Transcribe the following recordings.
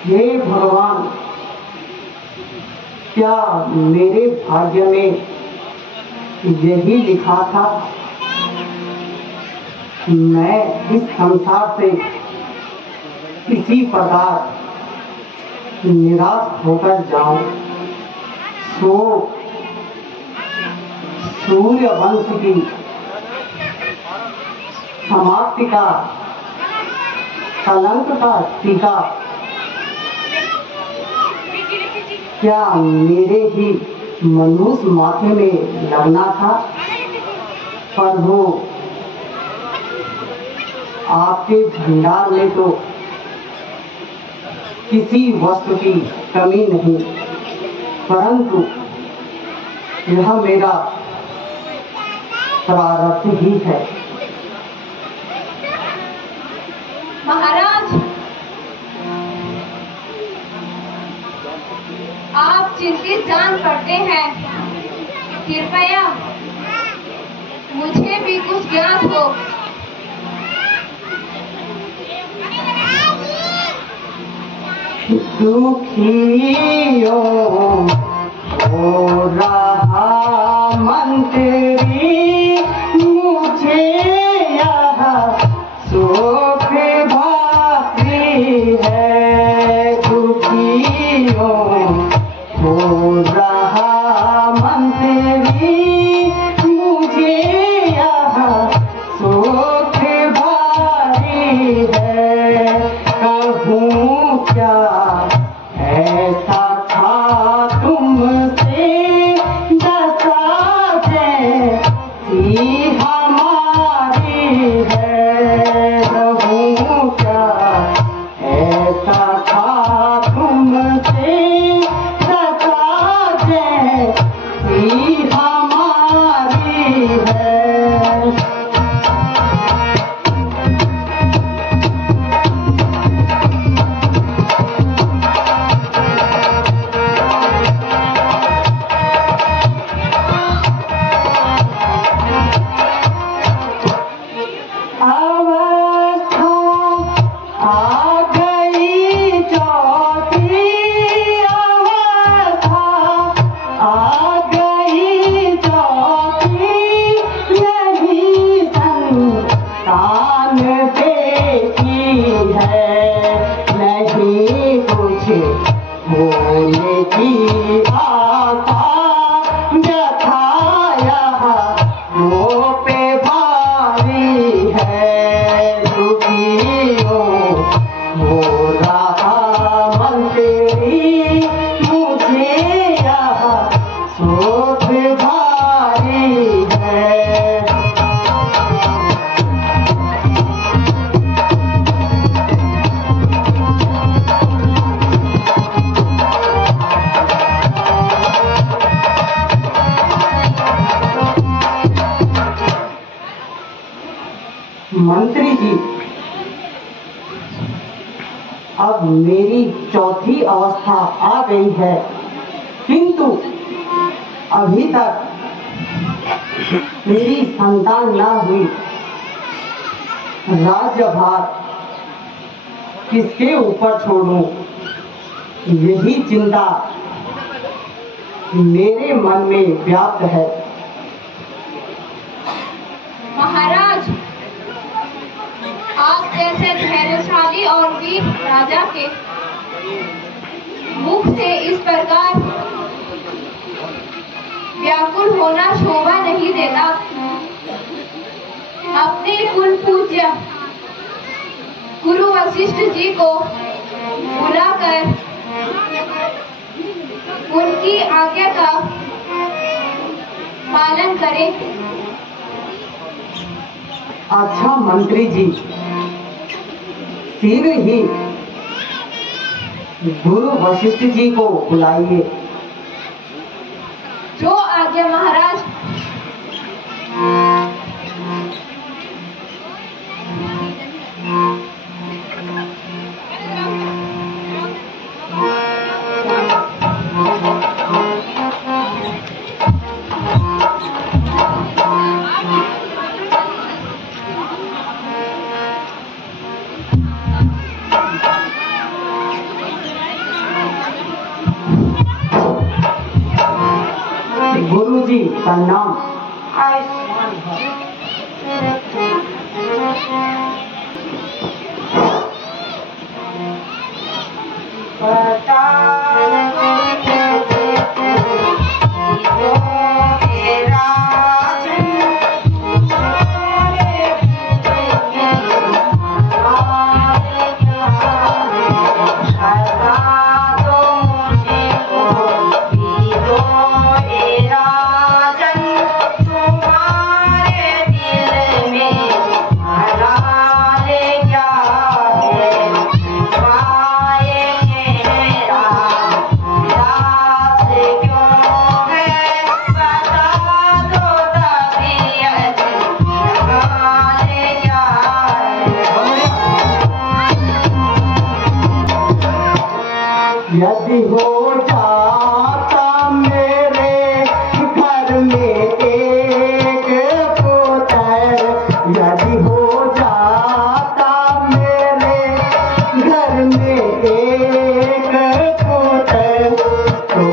हे भगवान, क्या मेरे भाग्य में यही लिखा था? मैं इस संसार से किसी प्रकार निराश होकर जाऊं। सो सूर्य वंश की समाप्ति का कलंक का टीका क्या मेरे ही मनुष्य माथे में लगना था? प्रभु, आपके भंडार में तो किसी वस्तु की कमी नहीं, परंतु यह मेरा प्रारब्ध ही है। महाराज, आप चिंतित जान पड़ते हैं। कृपया मुझे भी कुछ ज्ञात हो। दुखियों हो रहा मंत्री, मुझे यह सुख भाती है। दुखियों हो रहा मंत्री, मुझे यह सुख भारी है। कहूँ क्या ऐसा था तुमसे, दशा जैसी हमारी है। कहूँ क्या ऐसा था तुमसे, दशा जैसी हमारी है। होने की आशा व्यथा यह मुँह पे भारी है। दुखियों हो रहा मन तेरी, मुझे यह सोच भारी है। मंत्री जी, अब मेरी चौथी अवस्था आ गई है, किंतु अभी तक मेरी संतान न हुई। राज्यभार किसके ऊपर छोड़ूं, यही चिंता मेरे मन में व्याप्त है। महाराज, आप जैसे धैर्यशाली और वीर राजा के मुख से इस प्रकार व्याकुल होना शोभा नहीं देता। अपने कुल पूज्य गुरु वशिष्ठ जी को बुलाकर उनकी आज्ञा का पालन करें। अच्छा मंत्री जी, शीघ्र ही गुरु वशिष्ठ जी को बुलाइए। जो आज्ञा महाराज। जी प्रणाम। आयुष्मान भव। यदि हो जाता मेरे घर में एक पुत्र, यदि हो जाता मेरे घर में एक पुत्र, तो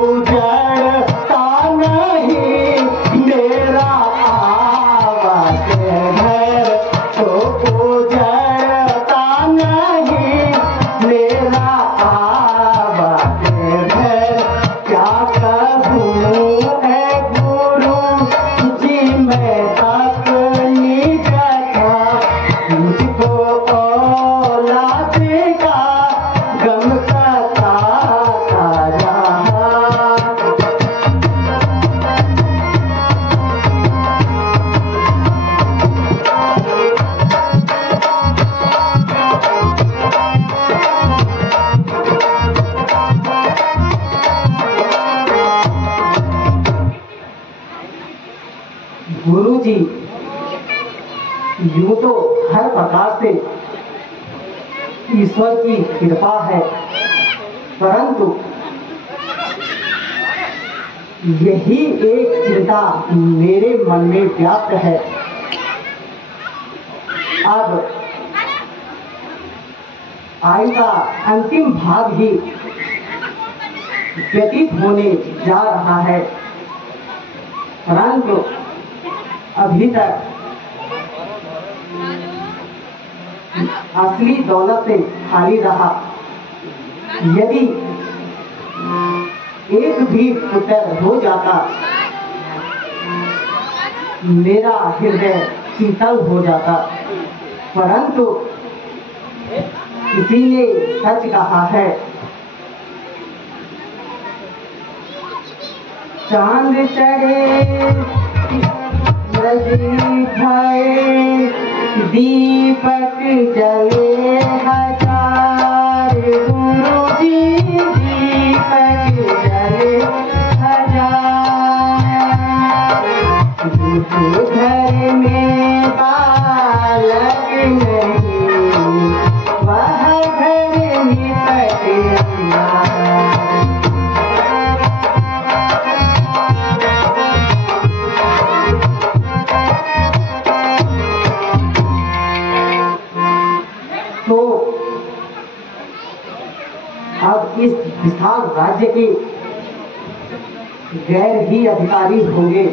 उजड़ता नहीं मेरा आवास घर, तो उजड़ता नहीं मेरा आवास घर। क्या कहूँ है गुरु जी मैं अपनी कथा, मुझको औलाद का गम सताता रहा। गुरु जी यूं तो हर प्रकार से ईश्वर की कृपा है, परंतु यही एक चिंता मेरे मन में व्याप्त है। अब आयु का अंतिम भाग ही व्यतीत होने जा रहा है, परंतु अभी तक असली दौलत से खाली रहा। यदि एक भी पुत्र हो जाता, मेरा हृदय शीतल हो जाता, परंतु किसी ने सच कहा है, चांद चढ़े भय दीपक जले हजार, गुरु जी दीपक जले हजार। जिस घर में बालक नहीं वह घर निपट अंगार। तो अब इस विशाल राज्य के गैर ही अधिकारी होंगे।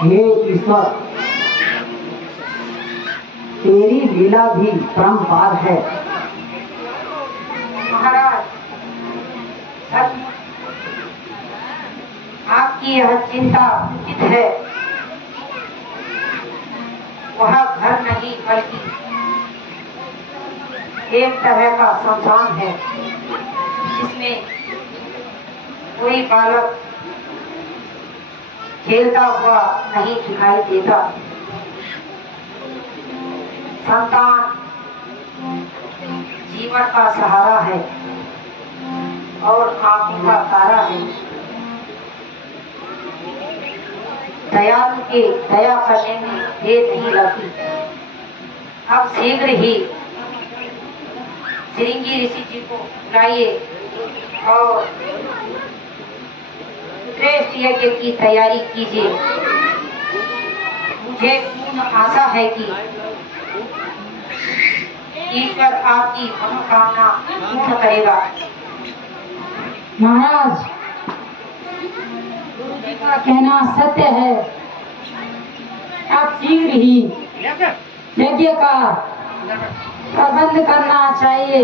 हे ईश्वर, तेरी लीला भी परम्पार है। महाराज, आपकी यह चिंता उचित है। वह घर नहीं बल्कि एक तरह का संस्थान है, जिसमें कोई बालक खेलता हुआ नहीं दिखाई देता। संतान जीवन का सहारा है और आंखों का तारा है। दयालु के दया करने में देर नहीं लगती। अब शीघ्र ही श्रृंगी ऋषि जी को बुलाइए और श्रेष्ठ यज्ञ की तैयारी कीजिए। मुझे पूर्ण आशा है कि ईश्वर आपकी मनोकामना पूर्ण करेगा। महाराज, गुरु जी का कहना सत्य है। अब शीघ्र ही यज्ञ का प्रबंध करना चाहिए।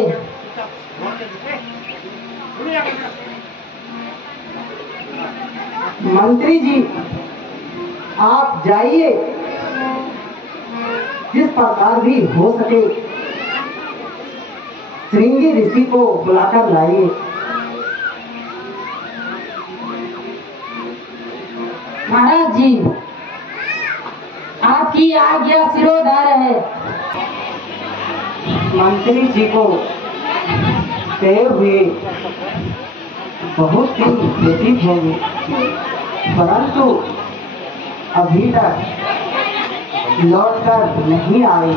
मंत्री जी, आप जाइए, जिस प्रकार भी हो सके श्रृंगी ऋषि को बुलाकर लाइए। महाराज जी, आपकी आज्ञा सिरोधार है। मंत्री जी को गए हुए बहुत दिन व्यतीत हो गए, परंतु अभी तक लौटकर नहीं आए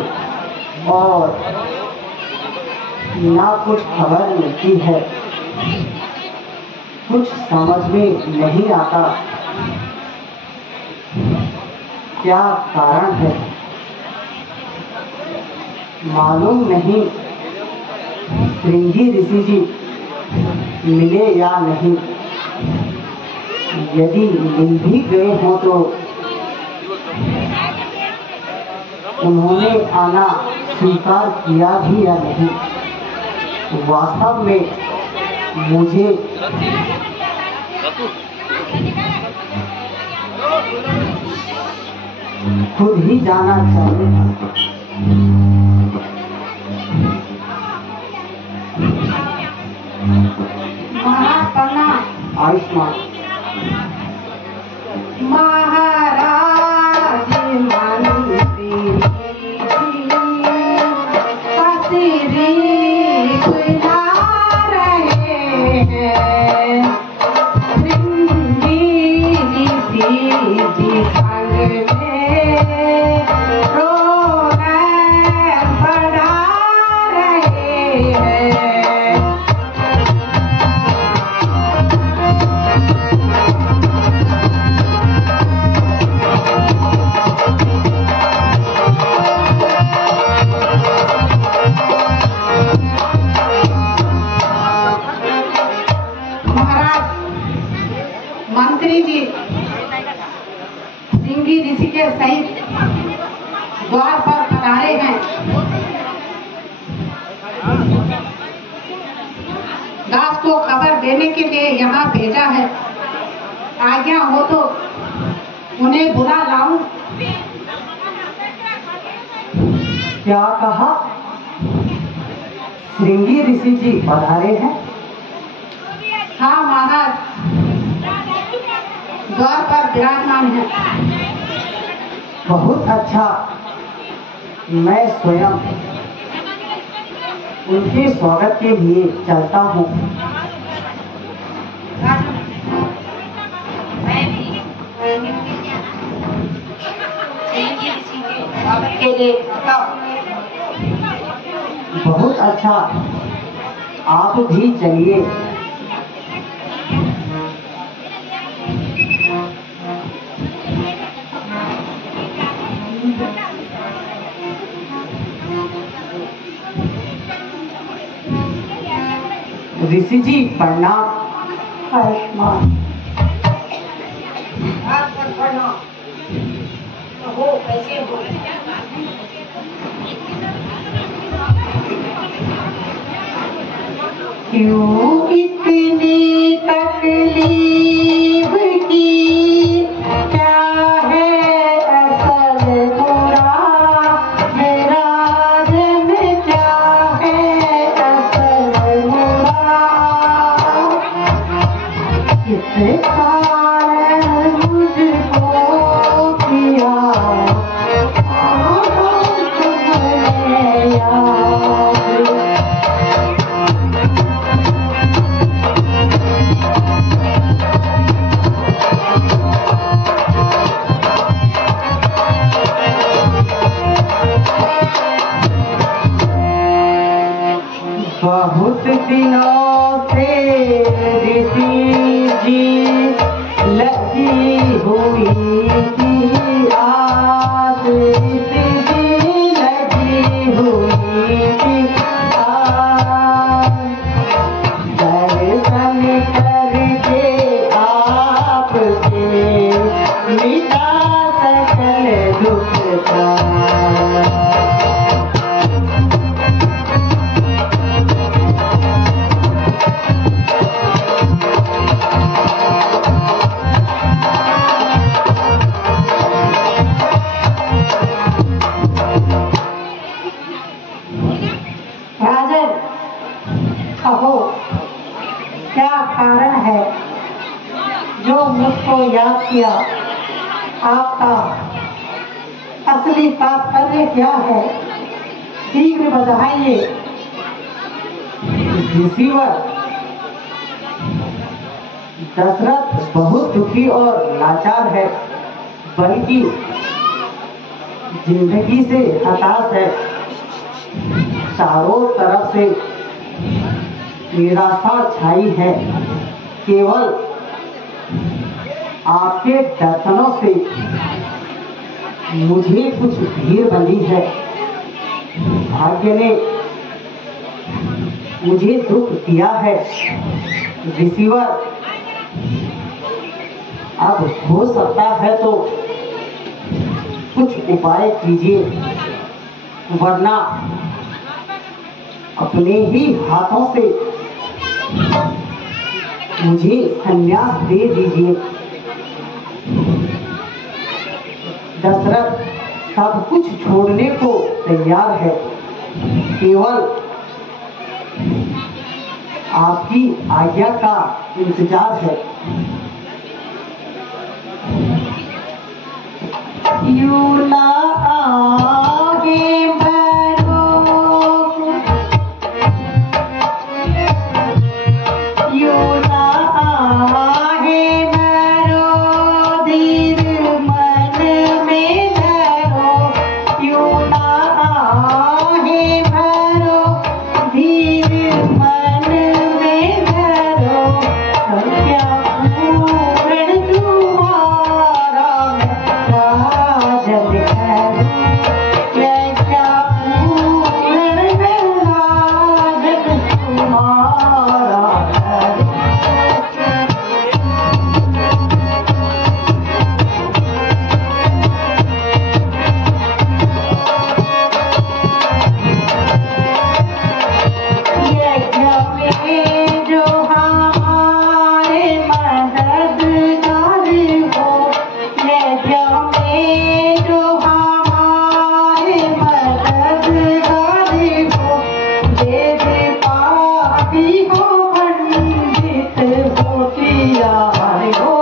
और ना कुछ खबर मिलती है। कुछ समझ में नहीं आता क्या कारण है, मालूम नहीं श्रृंगी ऋषि जी मिले या नहीं। यदि मिल भी गए हों तो उन्होंने आना स्वीकार किया भी या नहीं। वास्तव में मुझे खुद ही जाना चाहिए। आयुष्मान महाराज मंत्री पसीरी बुला रहे हैं। श्रृंगी ऋषि जी संग में प्रोग्राम बढ़ा रहे हैं। मंत्री जी श्रृंगी ऋषि के सहित द्वार पर पधारे हैं। दास को खबर देने के लिए यहाँ भेजा है। आज्ञा हो तो उन्हें बुला लाऊं। क्या कहा? श्रृंगी ऋषि जी पधारे हैं? हाँ महाराज, द्वार पर विराजमान है। बहुत अच्छा, मैं स्वयं उनके स्वागत के लिए चलता हूँ। मैं भी श्रृंगी ऋषि के स्वागत के लिए चलता हूँ। बहुत अच्छा, आप भी चलिए। ऋषि जी प्रणाम। आयुष्मान। कैसे हो? क्यों इतनी तकलीफ की? क्या है असल बुरा? मेरा जन क्या है असल बुरा? किस कारण मुझको किया तुम्हें याद? बहुत दिनों से ऋषि जी लगी हुई थी आस, ऋषि जी लगी हुई थी आस। दर्शन करके आपसे राजन, कहो क्या कारण है जो मुझको याद किया? आपका असली तात्पर्य क्या है? शीघ्र बताइए। ऋषिवर, दशरथ बहुत दुखी और लाचार है, बल्कि जिंदगी से हताश है। चारों तरफ से निराशा छाई है। केवल आपके दर्शनों से मुझे कुछ धीर बनी है। भाग्य ने मुझे दुख दिया है। ऋषिवर, अब हो सकता है तो कुछ उपाय कीजिए, वरना अपने ही हाथों से मुझे संन्यास दे दीजिए। दशरथ सब कुछ छोड़ने को तैयार है, केवल आपकी आज्ञा का इंतजार है। यूला आगे बढ़ो, यूला आगे बढ़ो, धीर मन में धरो। यूला आगे बढ़ो, धीर मन में धरो। क्या पूर्ण तुम्हारा राजन करूं, क्या पूर्ण राजन तुम्हारा करूं। यज्ञ में जो हमारे मददगार हो, यज्ञ में जो हमारे मददगार हो, वेद पाठी हो पंडित होशियार हो,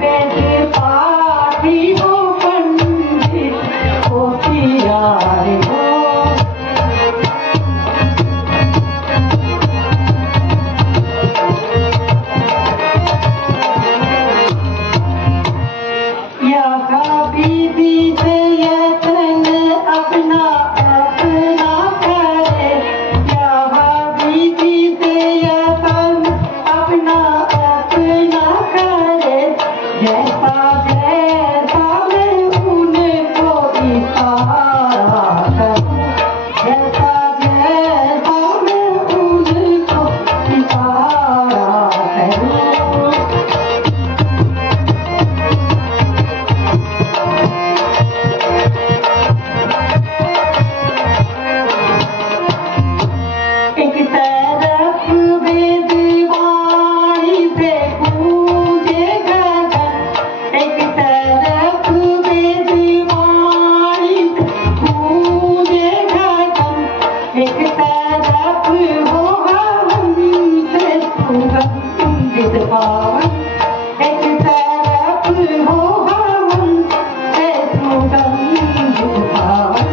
वेद पाठी हो पंडित होशियार हो। यहाँ बीबी से यतन अपना अपना करे, यहाँ बीबी से यतन अपना अपना करे। जैसा जैसा मैं उनको इशारा करूं, जैसा जैसा मैं उनको इशारा करूं। एक तरफ वेद वाणी से गूंजे गगन, एक तरफ वेद वाणी से गूंजे गगन, एक तरफ हो हवन से सुगंधित पावन, एक तरफ हो हवन से सुगंधित पावन।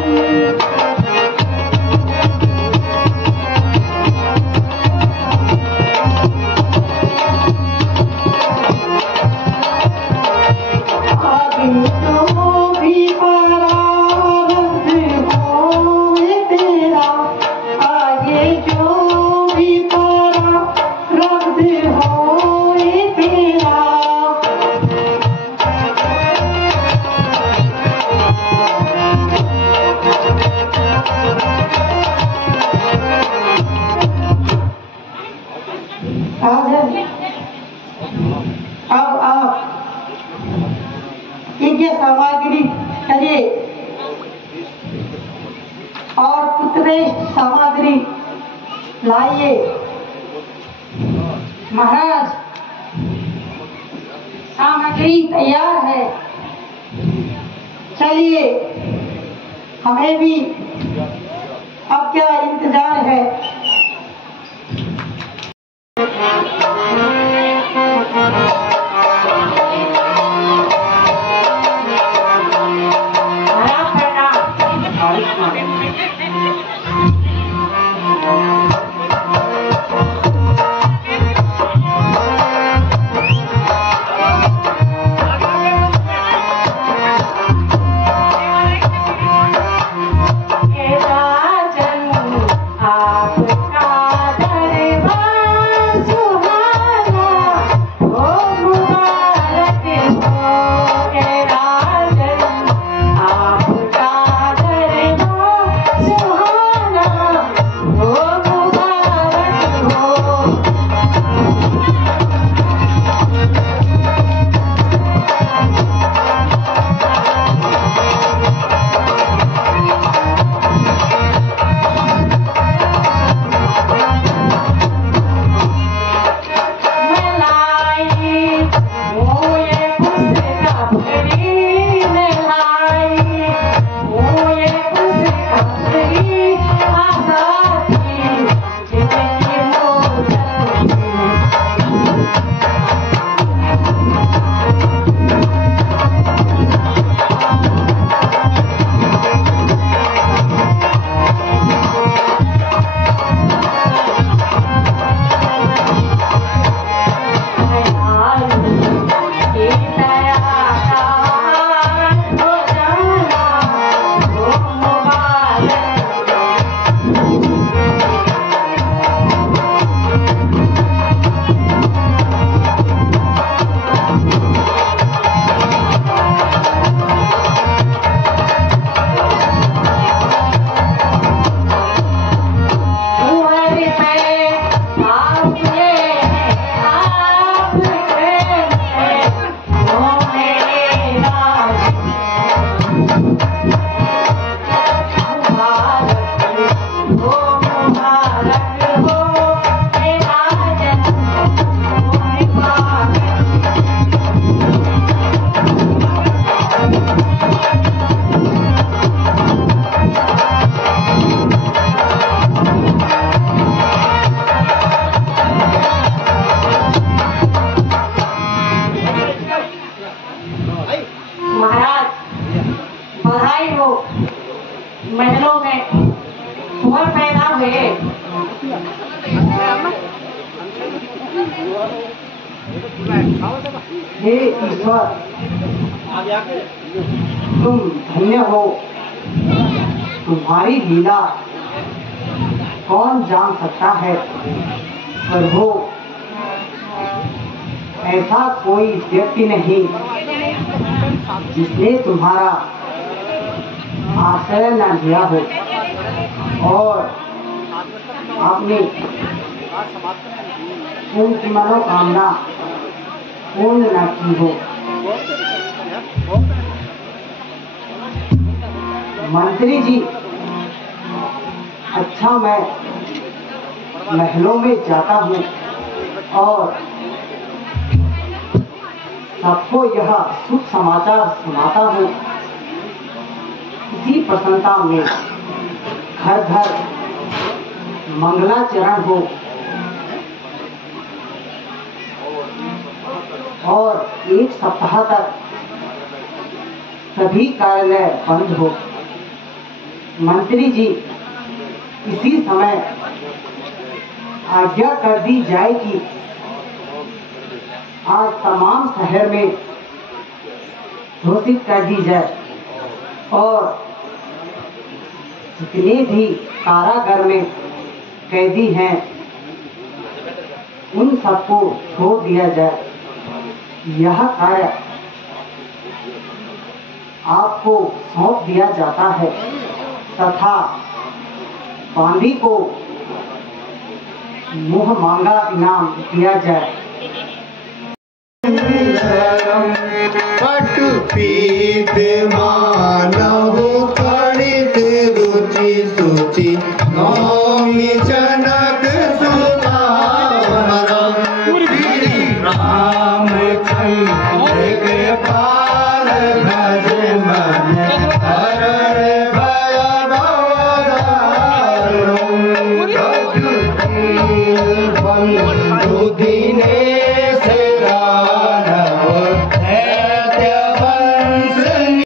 आगे जो भी परारब्ध होए तेरा, आगे जो भी परारब्ध होए तेरा। राजन, अब आप यज्ञ सामग्री करिए और उत्कृष्ट सामग्री लाइए। महाराज, सामग्री तैयार है, चलिए हमें भी अब क्या इंतजार है? महलों में कुंवर पैदा हुए। हे ईश्वर, तुम धन्य हो। तुम्हारी लीला कौन जान सकता है प्रभु। ऐसा कोई व्यक्ति नहीं जिसने तुम्हारा आश्रय न लिया हो और अपनी उनकी मनोकामना पूर्ण न की हो। मंत्री जी, अच्छा, मैं महलों में जाता हूँ और सबको यह शुभ समाचार सुनाता हूँ। इसी प्रसन्नता में घर घर मंगलाचरण हो और एक सप्ताह तक सभी कार्यालय बंद हो। मंत्री जी, इसी समय आज्ञा कर दी जाए कि आज तमाम शहर में घोषित कर दी जाए और जितने भी कारागार में कैदी हैं उन सबको छोड़ दिया जाए। यह कार्य आपको सौंप दिया जाता है तथा बांदी को मुंह मांगा इनाम दिया जाए। पट पीत